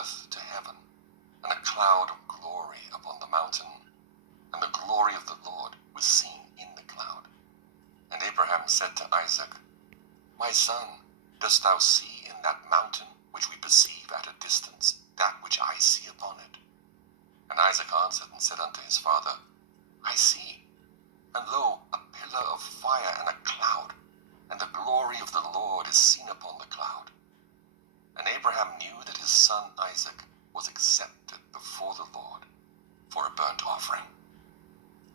earth to heaven, and a cloud of glory upon the mountain, and the glory of the Lord was seen in the cloud. And Abraham said to Isaac, My son, dost thou see in that mountain which we perceive at a distance that which I see upon it? And Isaac answered and said unto his father, I see, and lo, a pillar of fire and a cloud, and the glory of the Lord is seen upon the cloud. And Abraham knew that his son Isaac was accepted before the Lord for a burnt offering.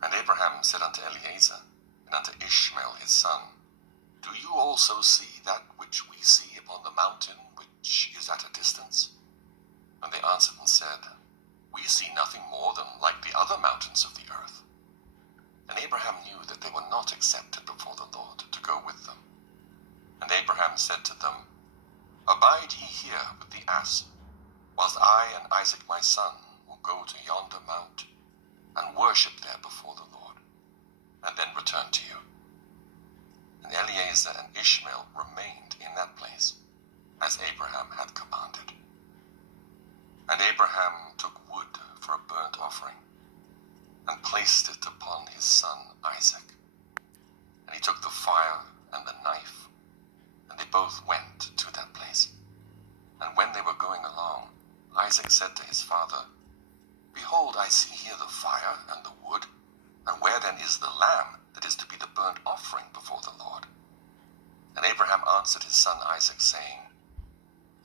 And Abraham said unto Eliezer and unto Ishmael his son, Do you also see that which we see upon the mountain which is at a distance? And they answered and said, We see nothing more than like the other mountains of the earth. And Abraham knew that they were not accepted before the Lord to go with them. And Abraham said to them, Abide ye here with the ass, whilst I and Isaac my son will go to yonder mount, and worship there before the Lord, and then return to you. And Eliezer and Ishmael remained in that place, as Abraham had commanded. And Abraham took wood for a burnt offering, and placed it upon his son Isaac. And he took the fire and the knife, and they both went to that place. And when they were going along, Isaac said to his father, Behold, I see here the fire and the wood, and where then is the lamb that is to be the burnt offering before the Lord? And Abraham answered his son Isaac, saying,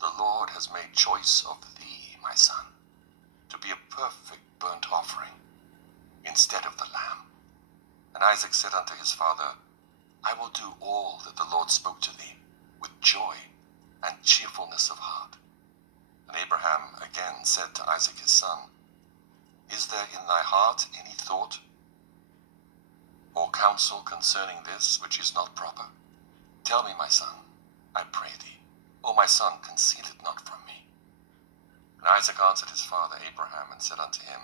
The Lord has made choice of thee, my son, to be a perfect burnt offering instead of the lamb. And Isaac said unto his father, I will do all that the Lord spoke to thee, with joy and cheerfulness of heart. And Abraham again said to Isaac his son, Is there in thy heart any thought or counsel concerning this which is not proper? Tell me, my son, I pray thee. O my son, conceal it not from me. And Isaac answered his father Abraham, and said unto him,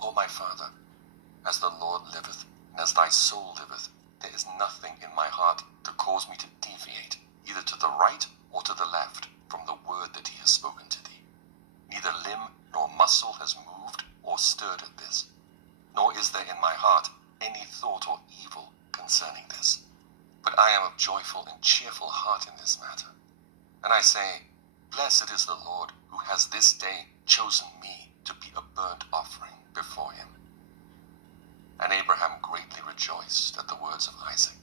O my father, as the Lord liveth, and as thy soul liveth, there is nothing in my heart to cause me to deviate, either to the right or to the left, from the word that he has spoken to thee. Neither limb nor muscle has moved or stirred at this, nor is there in my heart any thought or evil concerning this. But I am of joyful and cheerful heart in this matter. And I say, Blessed is the Lord, who has this day chosen me to be a burnt offering before him. And Abraham greatly rejoiced at the words of Isaac.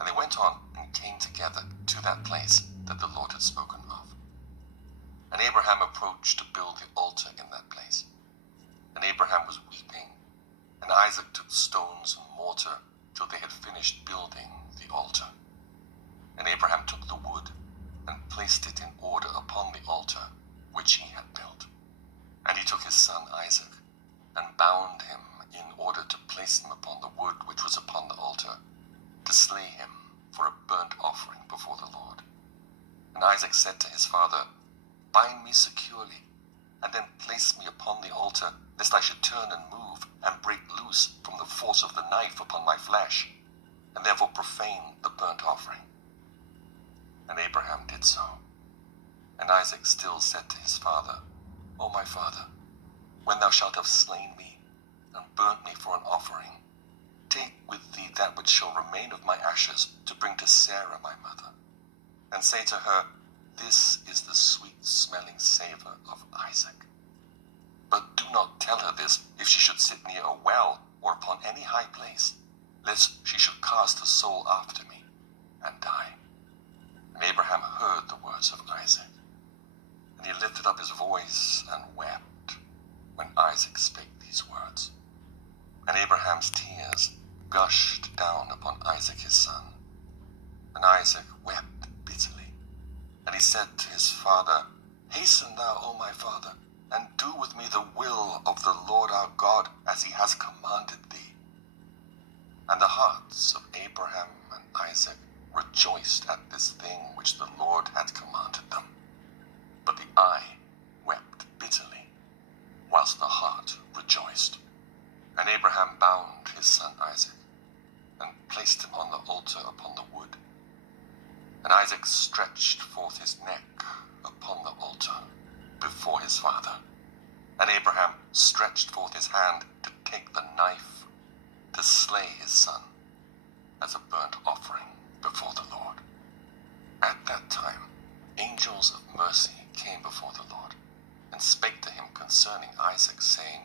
And they went on and came together to that place that the Lord had spoken of. And Abraham approached to build the altar in that place. And Abraham was weeping, and Isaac took stones and mortar till they had finished building the altar. And Abraham took the wood and placed it in order upon the altar which he had built. And he took his son Isaac, and bound him in order to place him upon the wood which was upon the altar, to slay him for a burnt offering before the Lord. And Isaac said to his father, Bind me securely, and then place me upon the altar, lest I should turn and move, and break loose from the force of the knife upon my flesh, and therefore profane the burnt offering. And Abraham did so. And Isaac still said to his father, O my father, when thou shalt have slain me, and burnt me for an offering, take with thee that which shall remain of my ashes, to bring to Sarah my mother, and say to her, This is the sweet-smelling savour of Isaac. But do not tell her this if she should sit near a well, or upon any high place, lest she should cast her soul after me, and die. And Abraham heard the words of Isaac, and he lifted up his voice and wept when Isaac spake these words. And Abraham's tears gushed down upon Isaac his son, and Isaac wept bitterly. And he said to his father, Hasten thou, O my father, and do with me the will of the Lord our God, as he has commanded thee. And the hearts of Abraham and Isaac rejoiced at this thing which the Lord had commanded them. But the eye wept bitterly, whilst the heart rejoiced. And Abraham bound his son Isaac, and placed him on the altar upon the wood. And Isaac stretched forth his neck upon the altar, before his father. And Abraham stretched forth his hand to take the knife to slay his son as a burnt offering before the Lord. At that time, angels of mercy came before the Lord and spake to him concerning Isaac, saying,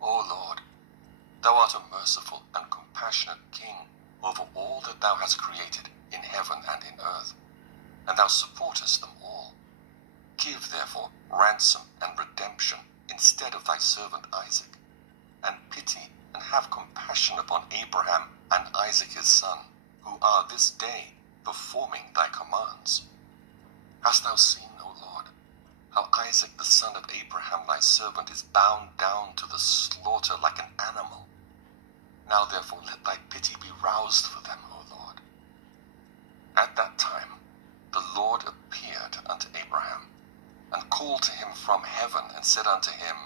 O Lord, thou art a merciful and compassionate king over all that thou hast created in heaven and in earth, and thou supportest them all. Give therefore ransom and redemption instead of thy servant Isaac, and pity and have compassion upon Abraham and Isaac his son, who are this day performing thy commands. Hast thou seen, O Lord, how Isaac the son of Abraham thy servant is bound down to the slaughter like an animal? Now therefore let thy pity be roused for them, O Lord. At that time the Lord appeared unto Abraham, and called to him from heaven, and said unto him,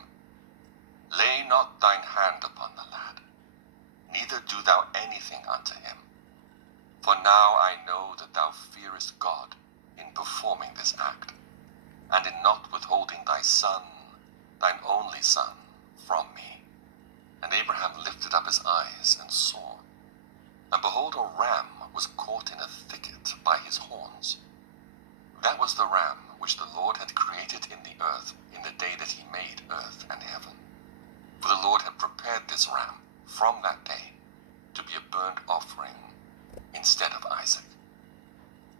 Lay not thine hand upon the lad, neither do thou anything unto him. For now I know that thou fearest God in performing this act, and in not withholding thy son, thine only son, from me. And Abraham lifted up his eyes and saw, and behold, a ram was caught in a thicket by his horns. That was the ram which the Lord had created in the earth in the day that he made earth and heaven. For the Lord had prepared this ram from that day to be a burnt offering instead of Isaac.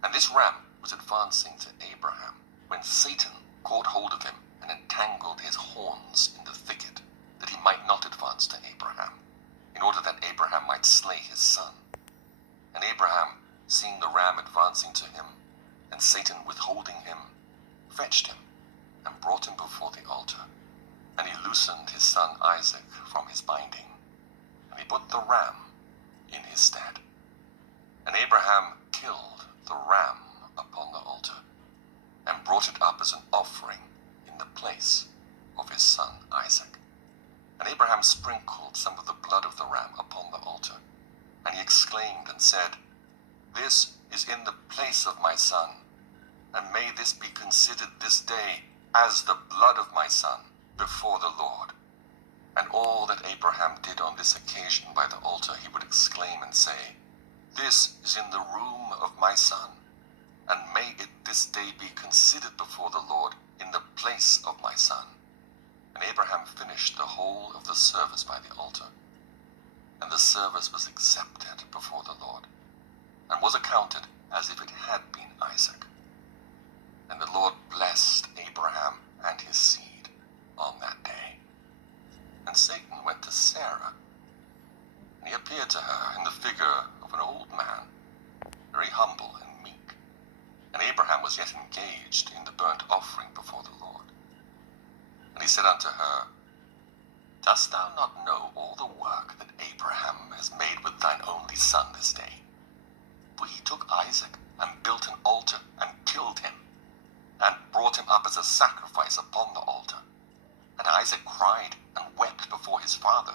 And this ram was advancing to Abraham when Satan caught hold of him and entangled his horns in the thicket, that he might not advance to Abraham, in order that Abraham might slay his son. And Abraham, seeing the ram advancing to him, and Satan withholding him, fetched him, and brought him before the altar. And he loosened his son Isaac from his binding, and he put the ram in his stead. And Abraham killed the ram upon the altar, and brought it up as an offering in the place of his son Isaac. And Abraham sprinkled some of the blood of the ram upon the altar, and he exclaimed and said, This is in the place of my son, and may this be considered this day as the blood of my son before the Lord. And all that Abraham did on this occasion by the altar, he would exclaim and say, This is in the room of my son, and may it this day be considered before the Lord in the place of my son. And Abraham finished the whole of the service by the altar, and the service was accepted before the Lord, and was accounted as if it had been Isaac. And the Lord blessed Abraham and his seed on that day. And Satan went to Sarah, and he appeared to her in the figure of an old man, very humble and meek. And Abraham was yet engaged in the burnt offering before the Lord. And he said unto her, Dost thou not know all the work that Abraham has made with thine only son this day? For he took Isaac and built an altar and killed him, and brought him up as a sacrifice upon the altar. And Isaac cried and wept before his father,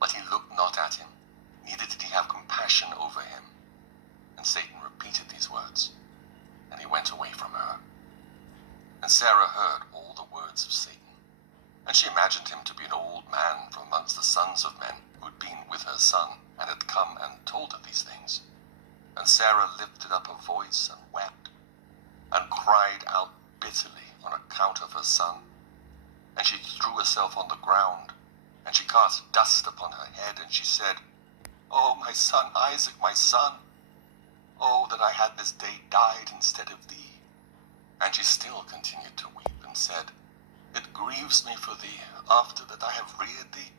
but he looked not at him, neither did he have compassion over him. And Satan repeated these words, and he went away from her. And Sarah heard all the words of Satan, and she imagined him to be an old man from amongst the sons of men, who had been with her son, and had come and told her these things. And Sarah lifted up her voice and wept, and cried out bitterly on account of her son. And she threw herself on the ground, and she cast dust upon her head, and she said, O my son Isaac, my son, oh that I had this day died instead of thee. And she still continued to weep, and said, It grieves me for thee, after that I have reared thee,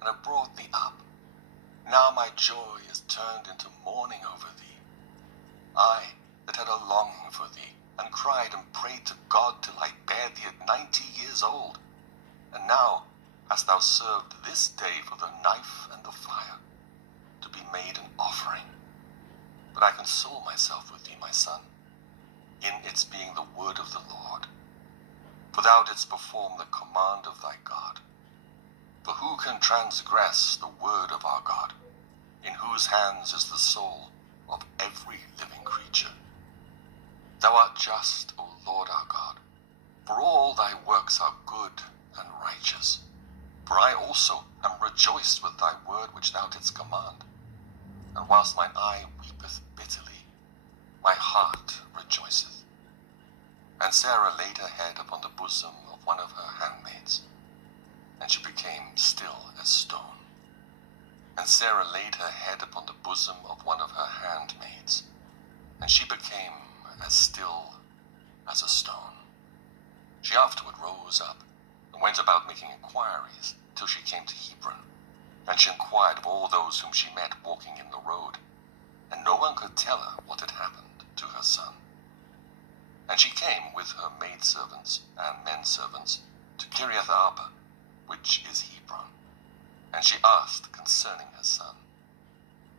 and have brought thee up. Now my joy is turned into mourning over thee. I, that had a longing for thee, and cried and prayed to God till I bare thee at 90 years old. And now hast thou served this day for the knife and the fire, to be made an offering. But I console myself with thee, my son, in its being the word of the Lord. For thou didst perform the command of thy God. For who can transgress the word of our God, in whose hands is the soul of every living creature? Thou art just, O Lord our God, For all thy works are good and righteous. For I also am rejoiced with thy word which thou didst command. And whilst mine eye weepeth bitterly, my heart rejoiceth. And Sarah laid her head upon the bosom of one of her handmaids, and she became still as stone. And Sarah laid her head upon the bosom of one of her handmaids, and she became as still as a stone. She afterward rose up, and went about making inquiries, till she came to Hebron. And she inquired of all those whom she met walking in the road, and no one could tell her what had happened to her son. And she came with her maidservants and menservants to Kiriath Arba, which is Hebron. And she asked concerning her son.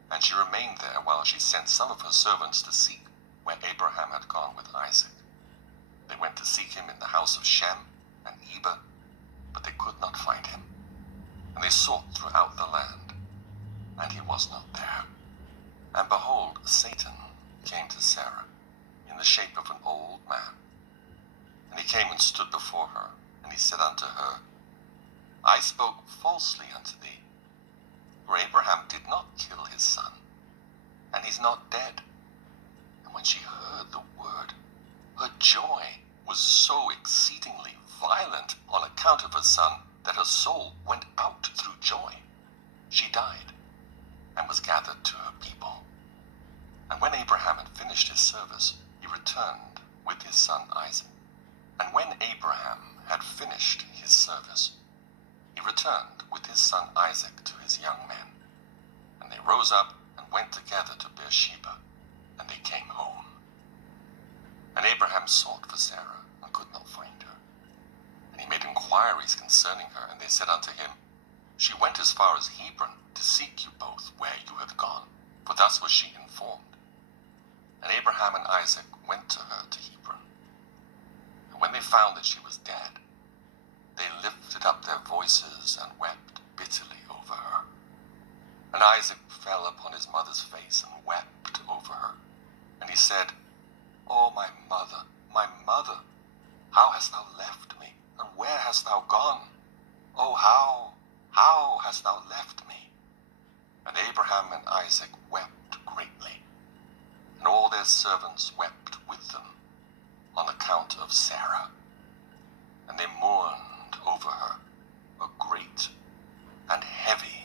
And she remained there while she sent some of her servants to seek where Abraham had gone with Isaac. They went to seek him in the house of Shem and Eber, but they could not find him. And they sought throughout the land, and he was not there. And behold, Satan came to Sarah in the shape of an old man. And he came and stood before her, and he said unto her, I spoke falsely unto thee, for Abraham did not kill his son, and he's not dead. And when she heard the word, her joy was so exceedingly violent on account of her son, that her soul went out through joy. She died, and was gathered to her people. And when Abraham had finished his service, he returned with his son Isaac. And when Abraham had finished his service, he returned with his son Isaac to his young men. And they rose up and went together to Beersheba, and they came home. And Abraham sought for Sarah, and could not find her. And he made inquiries concerning her, and they said unto him, She went as far as Hebron to seek you both where you had gone, for thus was she informed. And Abraham and Isaac went to her to Hebron. And when they found that she was dead, they lifted up their voices and wept bitterly over her. And Isaac fell upon his mother's face and wept over her. And he said, O my mother, how hast thou left me, and where hast thou gone? O how hast thou left me? And Abraham and Isaac wept greatly, and all their servants wept with them on account of Sarah. And they mourned over her a great and heavy